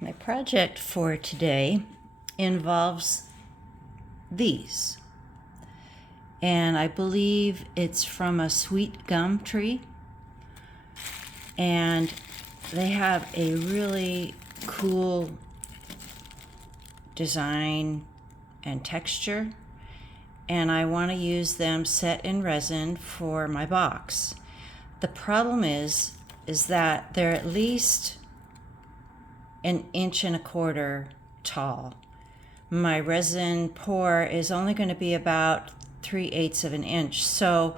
My project for today involves these, and I believe it's from a sweet gum tree, and they have a really cool design and texture, and I want to use them set in resin for my box. The problem is that they're at least an 1.25 inches tall. My resin pour is only going to be about 3/8 of an inch, so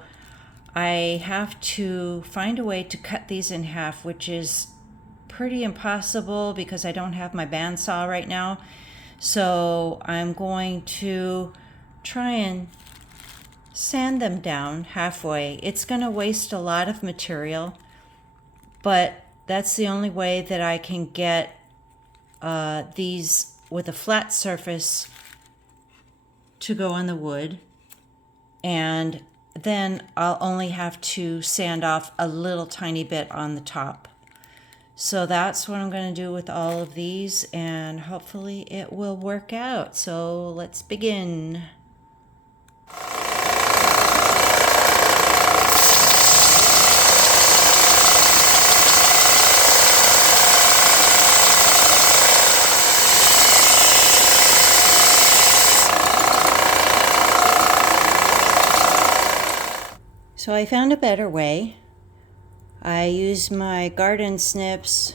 I have to find a way to cut these in half, which is pretty impossible because I don't have my bandsaw right now. So I'm going to try and sand them down halfway. It's going to waste a lot of material, but that's the only way that I can get these with a flat surface to go on the wood, and then I'll only have to sand off a little tiny bit on the top. So that's what I'm going to do with all of these, and hopefully it will work out. So let's begin. So I found a better way. I used my garden snips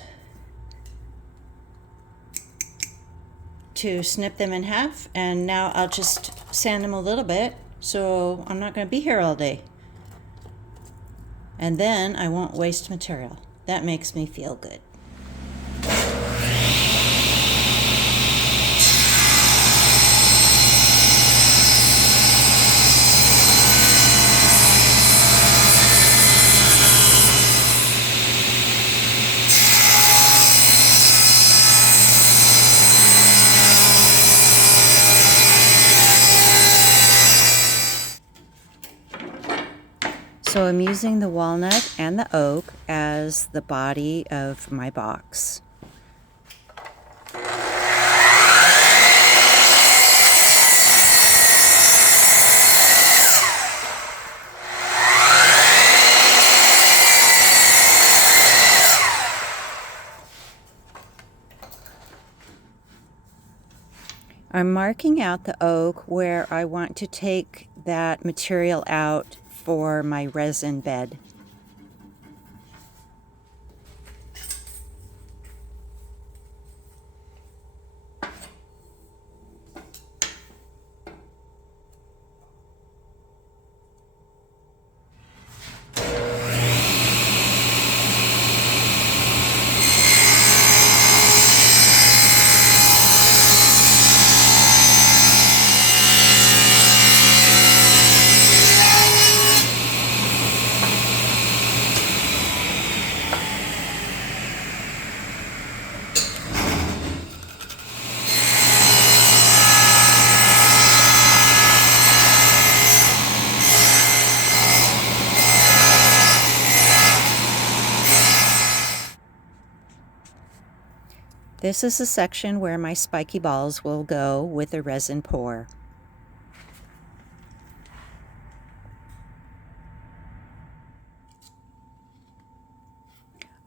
to snip them in half, and now I'll just sand them a little bit so I'm not going to be here all day. And then I won't waste material. That makes me feel good. So I'm using the walnut and the oak as the body of my box. I'm marking out the oak where I want to take that material out for my resin bed. This is the section where my spiky balls will go with the resin pour.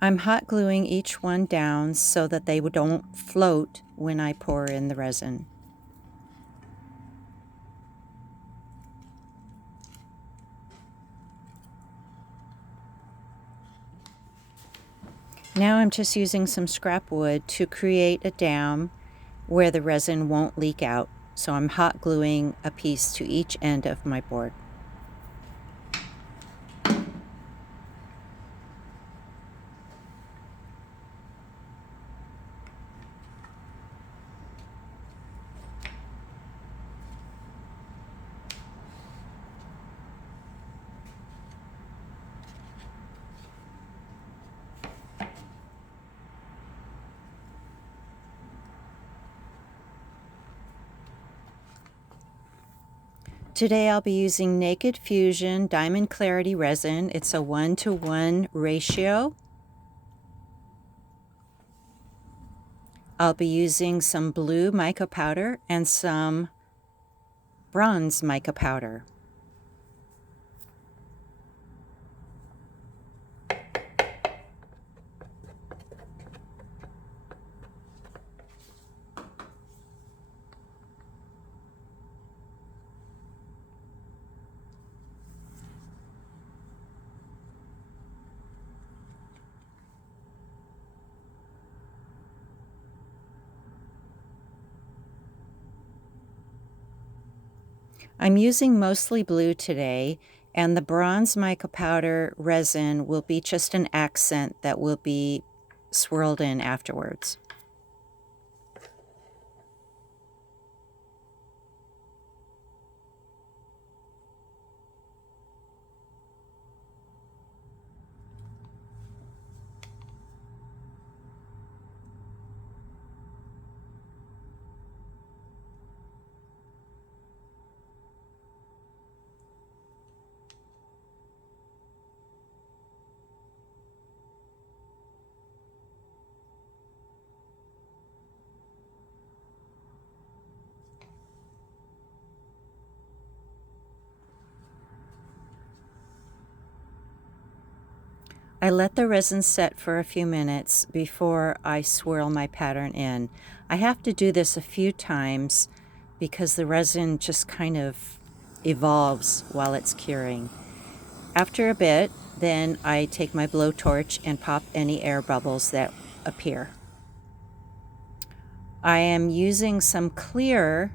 I'm hot gluing each one down so that they don't float when I pour in the resin. Now I'm just using some scrap wood to create a dam where the resin won't leak out. So I'm hot gluing a piece to each end of my board. Today I'll be using Naked Fusion Diamond Clarity Resin. It's a 1-to-1 ratio. I'll be using some blue mica powder and some bronze mica powder. I'm using mostly blue today, and the bronze mica powder resin will be just an accent that will be swirled in afterwards. I let the resin set for a few minutes before I swirl my pattern in. I have to do this a few times because the resin just kind of evolves while it's curing. After a bit, then I take my blowtorch and pop any air bubbles that appear. I am using some clear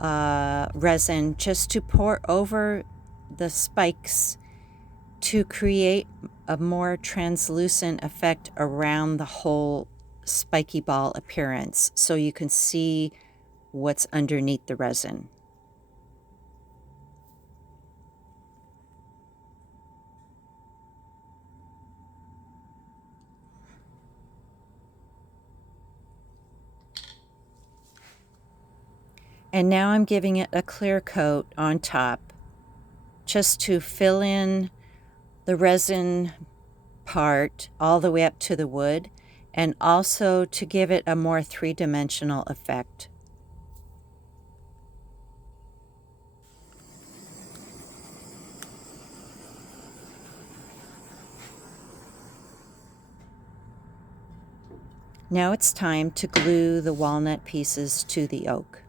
resin just to pour over the spikes to create a more translucent effect around the whole spiky ball appearance, so you can see what's underneath the resin. And now I'm giving it a clear coat on top just to fill in the resin part all the way up to the wood, and also to give it a more three-dimensional effect. Now it's time to glue the walnut pieces to the oak.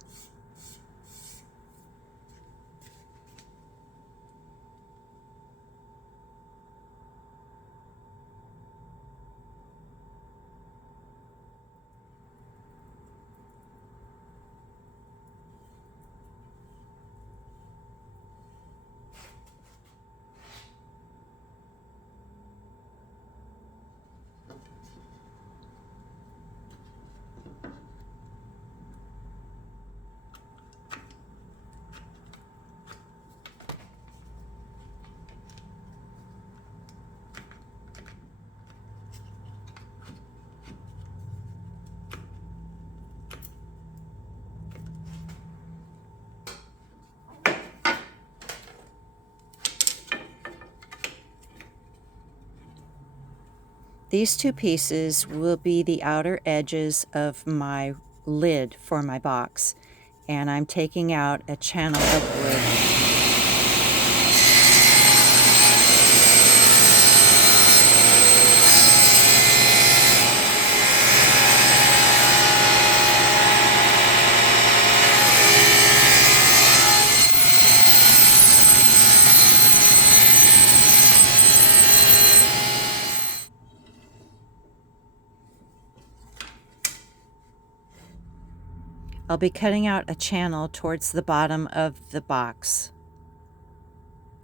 These two pieces will be the outer edges of my lid for my box, and I'm taking out a channel of wood. I'll be cutting out a channel towards the bottom of the box,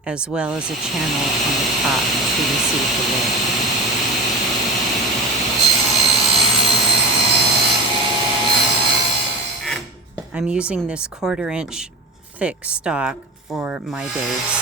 as well as a channel on the top to receive the lid. I'm using this 1/4 inch thick stock for my base.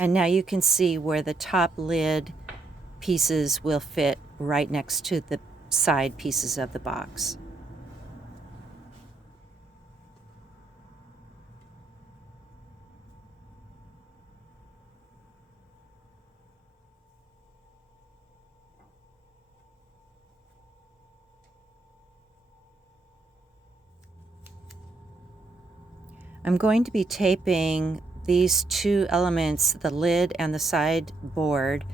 And now you can see where the top lid pieces will fit right next to the side pieces of the box. I'm going to be taping these two elements, the lid and the side board,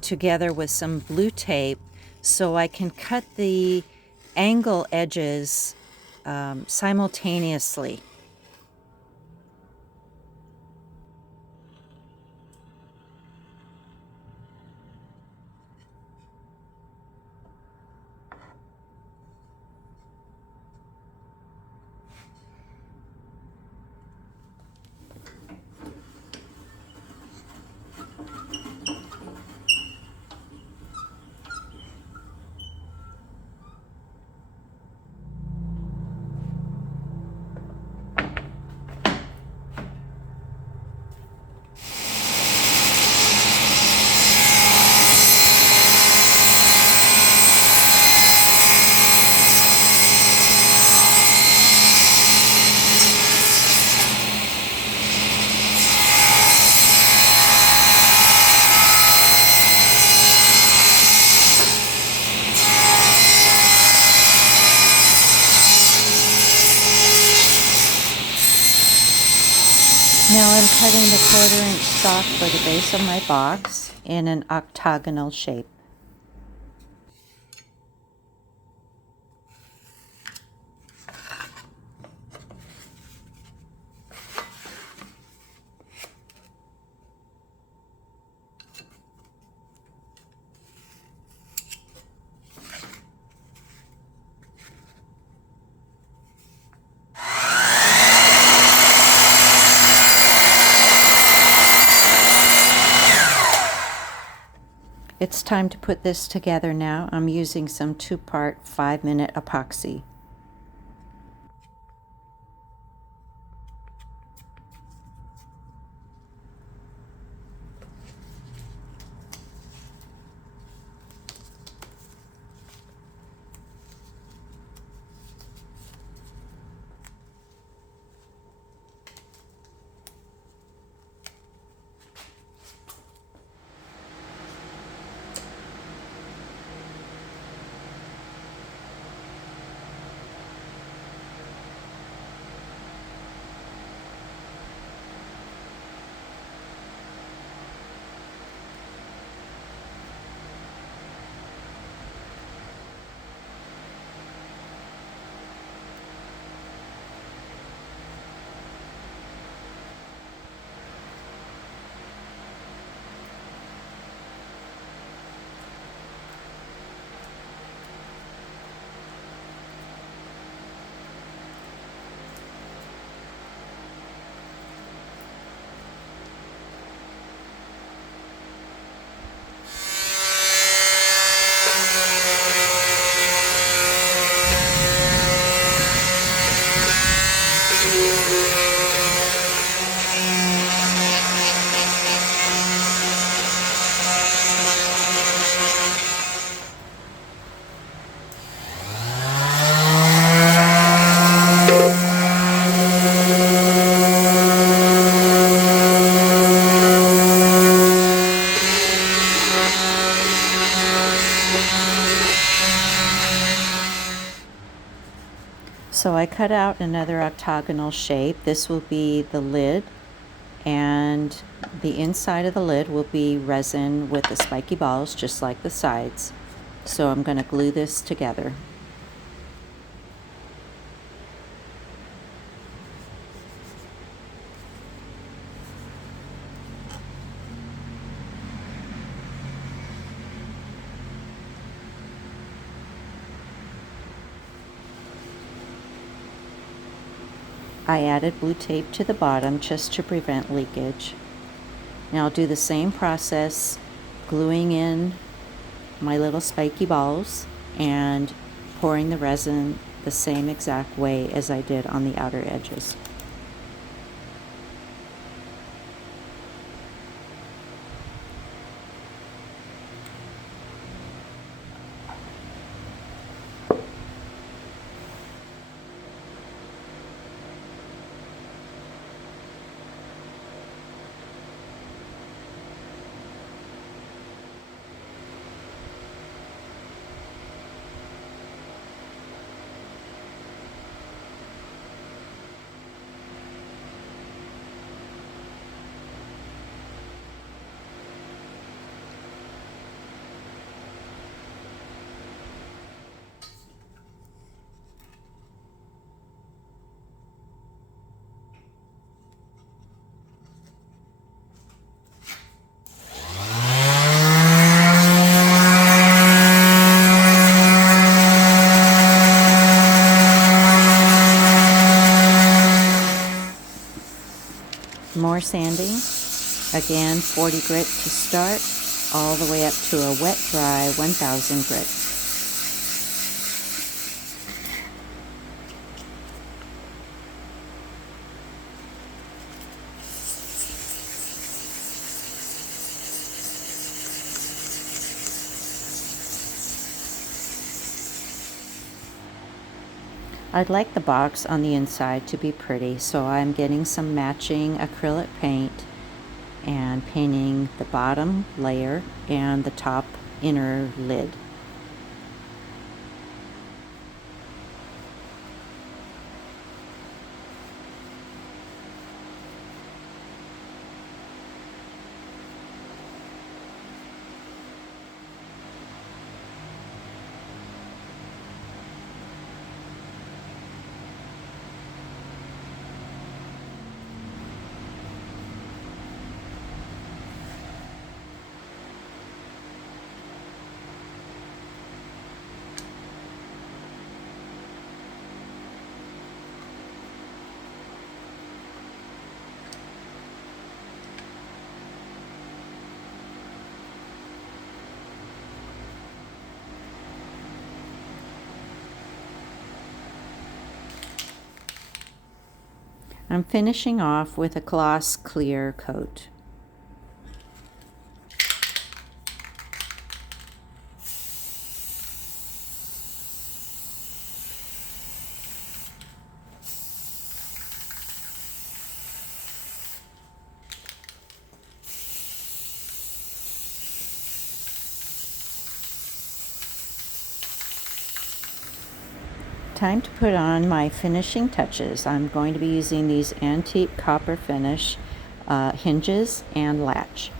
together with some blue tape so I can cut the angle edges simultaneously. Now I'm cutting the 1/4 inch stock for the base of my box in an octagonal shape. It's time to put this together now. I'm using some 2-part 5-minute epoxy. So I cut out another octagonal shape. This will be the lid, and the inside of the lid will be resin with the spiky balls, just like the sides. So I'm going to glue this together. I added blue tape to the bottom just to prevent leakage. Now I'll do the same process, gluing in my little spiky balls and pouring the resin the same exact way as I did on the outer edges. sanding. Again, 40 grit to start, all the way up to a wet, dry 1000 grit. I'd like the box on the inside to be pretty, so I'm getting some matching acrylic paint and painting the bottom layer and the top inner lid. I'm finishing off with a gloss clear coat. Time to put on my finishing touches. I'm going to be using these antique copper finish hinges and latch.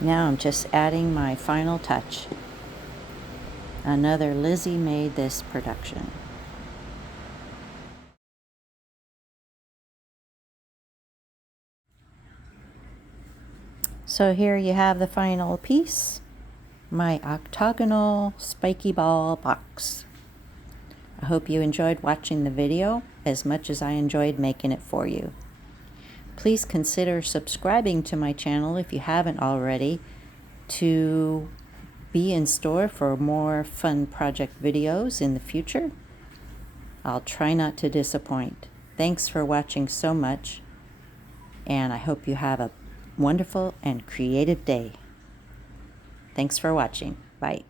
Now I'm just adding my final touch. Another Lizzie made this production. So here you have the final piece, my octagonal spiky ball box. I hope you enjoyed watching the video as much as I enjoyed making it for you. Please consider subscribing to my channel if you haven't already to be in store for more fun project videos in the future. I'll try not to disappoint. Thanks for watching so much, and I hope you have a wonderful and creative day. Thanks for watching. Bye.